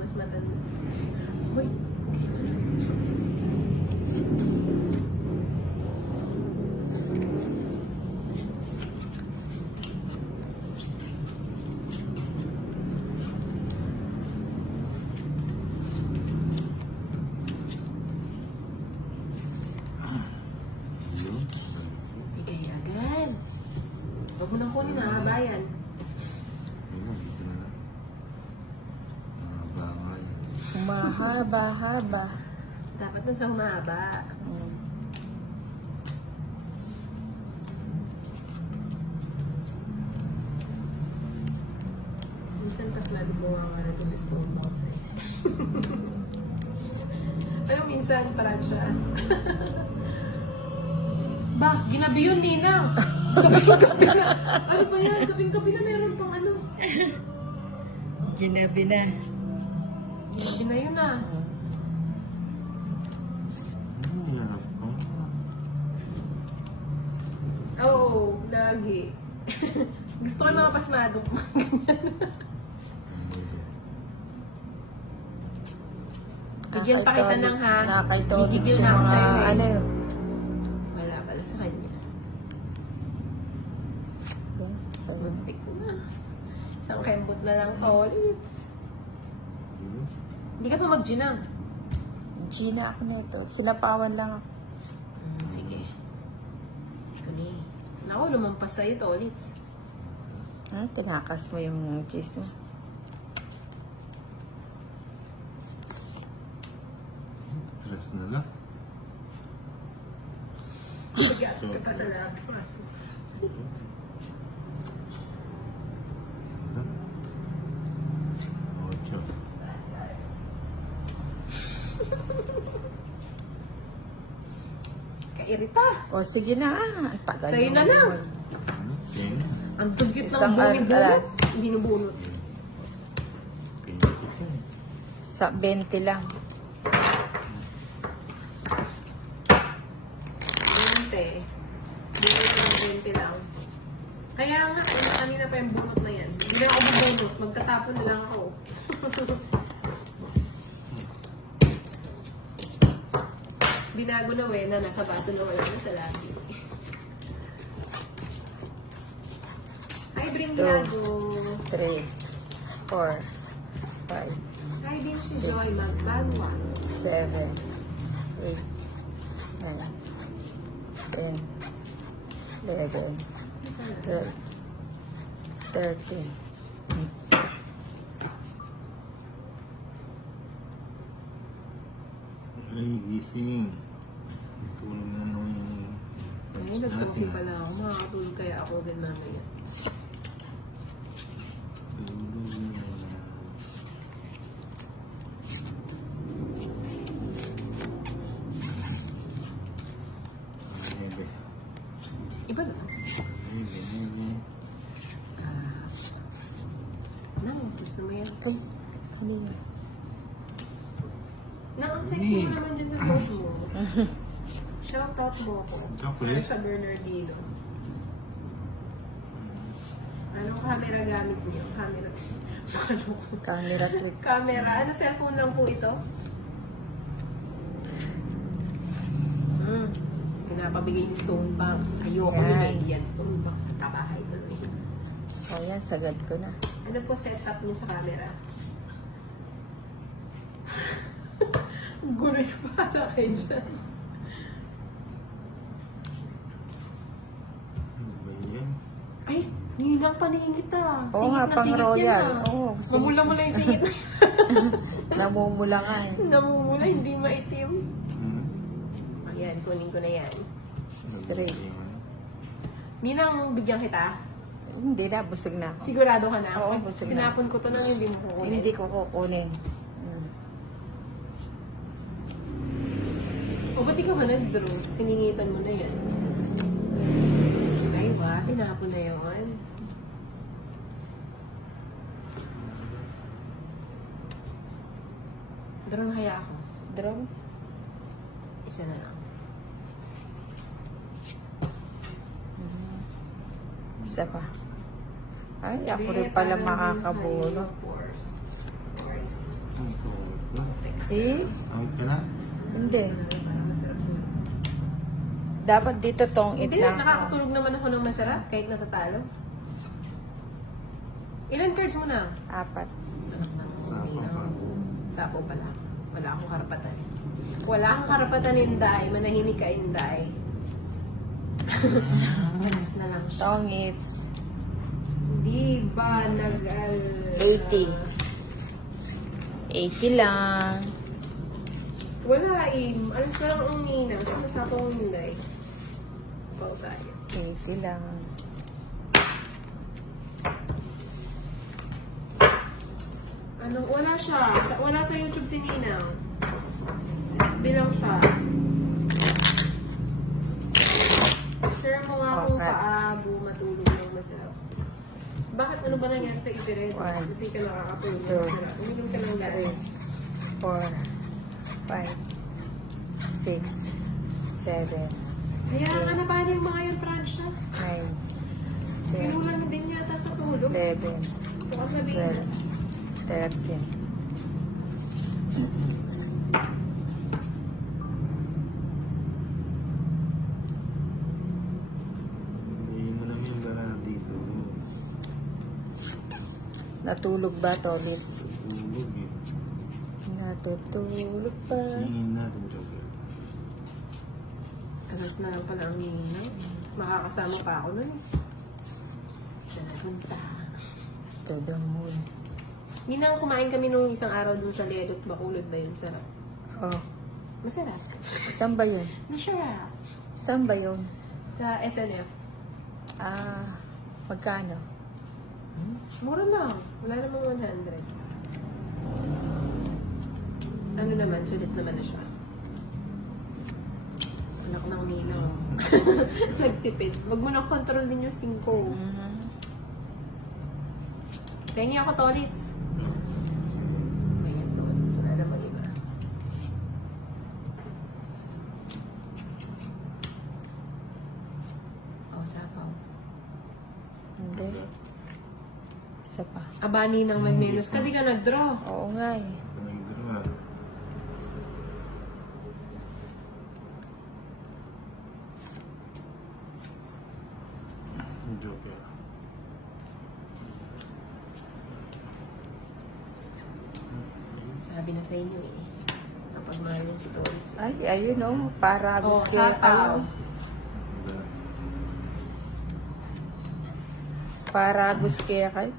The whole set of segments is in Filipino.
mas matanda. Uy, okay mo na. Bigay agad. Huwag mo nang kunin na, bayan. Mahaba-haba. Dapat nun sa humaba. Minsan kas lalo mo nga rin sa stone box eh. Pero minsan parang siya. Ba, ginabi yun, Nina. Gabi-gabi na. Ano ba yan? Gabi-gabi na meron pang ano. Ginabi na. Ginabi na yun ah. Oo, lagi. Gusto ko yung mga pasmadong ganyan. Bigyan pa kita ng ha. Nakakaitolits Gigigil yung na ako mga sa'yo eh. ano. Wala pala sa kanya. Yan, sa'yo. Muntik na. Isang kembot na lang ulit. Hindi ka pa mag-ginang. Gina ako nito. Sinapawan lang ako. Sige. Kuni. Naku, lumampas sa'yo to ulit. Tinakas mo yung cheese mo. Stress na lang. Magas ka pa talaga. Ocho. Kairita. O sige na. Ang tagal Sa'yo na naman lang. yun. Ten. Ang dugyot ng Isang bunibunot. alas. Binubunot. Pinipit yan. Sa 20 lang. 20. Binunot ng 20 lang. Kaya nga, kanina pa yung bunot na yan. Hindi ako bubunot. Magtatapon na lang ako. Binago na wena, nasa baso na wala na sa labi. Hi, Bring 2, Binago. 3, 4, 5, Hi din si Joy Magbanwa. 7, 8, 9, 10, 11, 12, 13. Ay, gising. Tulog na naman yung Ay, nagpapin pala ako. Makakatulog kaya ako agad mamaya. Tulog na. Nebe. Iba na. Nebe. Nang, gusto mo yan. Ay, ano yun? Nang, ang sexy mo naman dyan sa post mo. Shoutout mo ako. Chocolate? Ano sa Bernardino? Anong camera gamit niyo? Camera. Camera to. Camera? Ano cellphone lang po ito? Pinapabigay ni Stonebanks. Ayoko Yan. yun eh. Yan, Stonebanks. Kabahay ko na eh. O yan, sagad ko na. Ano po sets up niyo sa camera? Gulo yung para kayo dyan. Ano ba yan? Ay, ninang paningit ah. Oo Singit nga, na pang singit royal. yan ah. Oo, singit. Mamula-mula yung singit. Namumula nga eh. Namumula, hindi maitim. Hmm? Ayan, kunin ko na yan. Straight. Ninang, bigyan kita. Hindi na, busog na ako. Sigurado ka na? Oo, Pag busog na. tinapon ko to nang hindi mo kukunin. Hindi ko kukunin. O, ba't di ka man nag-draw? Siningitan mo na yan. Ay, ba? Tinapon na yun. Draw na kaya ako. Draw? Isa na lang. Isa pa. Ay, ako rin pala makakabulot. Of course. Of course. Eh? Okay ka na? Hindi. Parang masarap na. Dapat dito tong it Hindi, lang. nakakatulog naman ako ng masarap kahit natatalo. Ilan cards mo na? 4. Anak na, Sapo hindi pa. na. Sapo pala. Wala akong karapatan. Wala akong karapatan, Inday. Manahimik ka, Inday. Alas na lang siya. Tong it's Di ba 80. 80 lang. Wala eh. Alas na lang ang nina. Nasapo ang Inday. Pao tayo. 80 lang. Ano, wala siya. Wala sa YouTube si Ninang. Bilang siya. Sir mo nga kung Okay. paabo matulog ng masarap. Bakit ano ba nangyari sa itired? One, Hindi ka nakakatulog ng two, masarap. Uminom ka ng gatas. 4, 5, 6, 7, Kaya nga na paano yung mga yung Francia? 9, 10, Pinulan din yata sa tulog. 11, Baka sabihin 12, 13. Hindi mo namin bara dito. Natulog ba, Tolit? Tulog eh. Natutulog pa. Singin natin, Joker. Alas na lang pala ang Ninang. Makakasama pa ako nun eh. Saan napunta? To the moon. Ninang, kumain kami nung isang araw dun sa Ledot Bacolod ba yun? Sarap. Oh, Masarap. saan ba yun? Masarap. Saan ba yun? Sa SNF. Ah, magkano? Mura lang. Wala namang 100. Ano naman, sulit naman na siya. Anak ng Ninang. Nagtipid. Wag mo na control din yung 5. Mhm. Pengi ako, Tolits. Ayan, Tolits. Wala namang iba. Oh, sapaw. Hindi. Isa pa. Abani nang mag-menus ka, di ka nag-draw. Oo nga eh. Nagdra. Joker. Sabi na sa inyo eh. Kapag mahal yan si Tolits. Ay, ayun oh. Para Oh, gusto sapaw. Para gusto kaya kayo.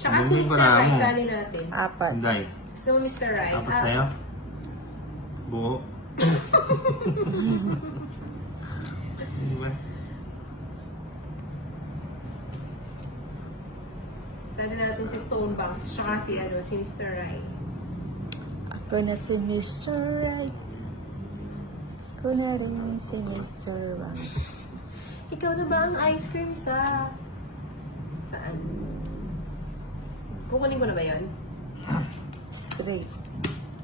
Tsaka Ano si yung Mr. para Rai, mo? sali natin. 4. Hindi. So, Mr. Rai. Tapos sa'yo? Buo. Ano ba? Sali natin si Stonebanks, tsaka si, si Mr. Rai. Ako na si Mr. Right. Ako na rin si Mr. Right. Ikaw na ba ang ice cream sa... Saan? Kukunin ko na ba yun? Straight.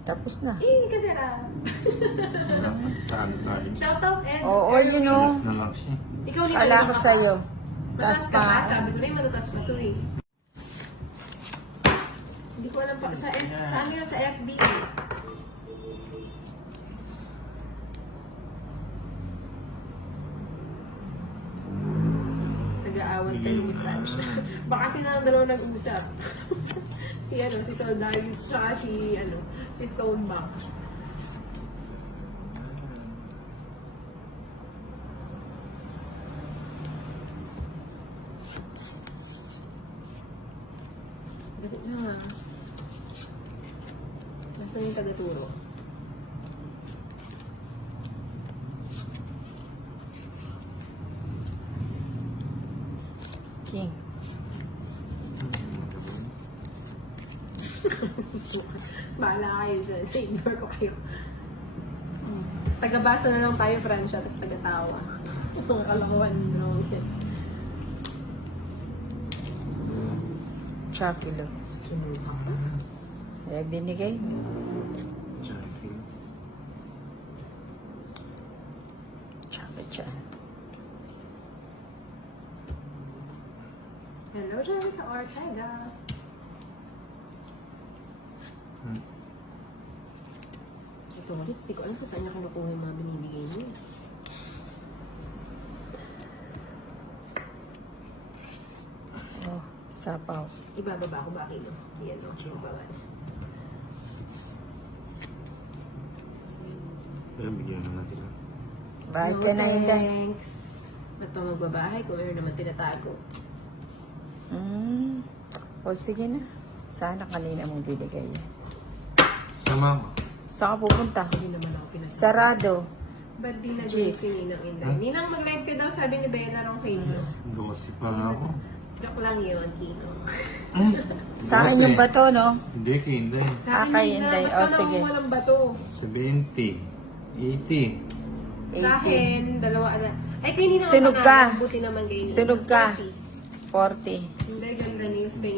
Tapos na. Eh, kasi na. Dapat talo tayo. Shoutout Ed. Oo, you know. Alas na lang siya. Ikaw ni Kala ko sa'yo. Mataas Tas ka pa. pa. Sabi ko na yung matatas pa to eh. Hindi ko alam pa. Saan yun? Sa FB eh. Nag-aaway kayo ni Franch. Baka sila ang dalawa nag-usap. si Soldarius, tsaka si Stonebanks. Dali na nga. Nasaan yung taga-turo? King. Bahala kayo dyan. Ignore ko kayo. Taga-basa na lang tayo, Francia, tapos taga-tawa. Itong kalakuhan nyo. Chocolo. Kinuha ko. Eh, binigay mo. Joker. Choco chan. Hello, Jerica Ortega. Tolits. Di ko alam kung saan niya kinukuha yung mga binibigay niya. Oh, sapaw. Ibababa ko ba kilo? Yan o, ibababa niya. Pero bigyan na natin. Bye ka na, Inday. Thanks. Ba't pa magbabahay kung meron naman tinatago? O sige na. Sana kanina mong binigay yan. Sama ko. Saan ka pupunta? Hindi naman ako pinasama. Sarado. Ba't di na Jeez. si Ninang Inday? Huh? Ninang mag-live ka daw, sabi ni Bella rong Facebook. 12 pa ako. Joke lang yun, Kino. Sa akin yung bato, no? Hindi, Kinday. Sabi kay ni Inday. Ninang, O, ba't ka sige. walang bato? 70. 80. Sa akin, dalawa na. Ay, kay Ninang Sunog ang ka. panalo, buti naman kay Ninang. Sunog ka. 40. 40. Hindi, ganda news. Thank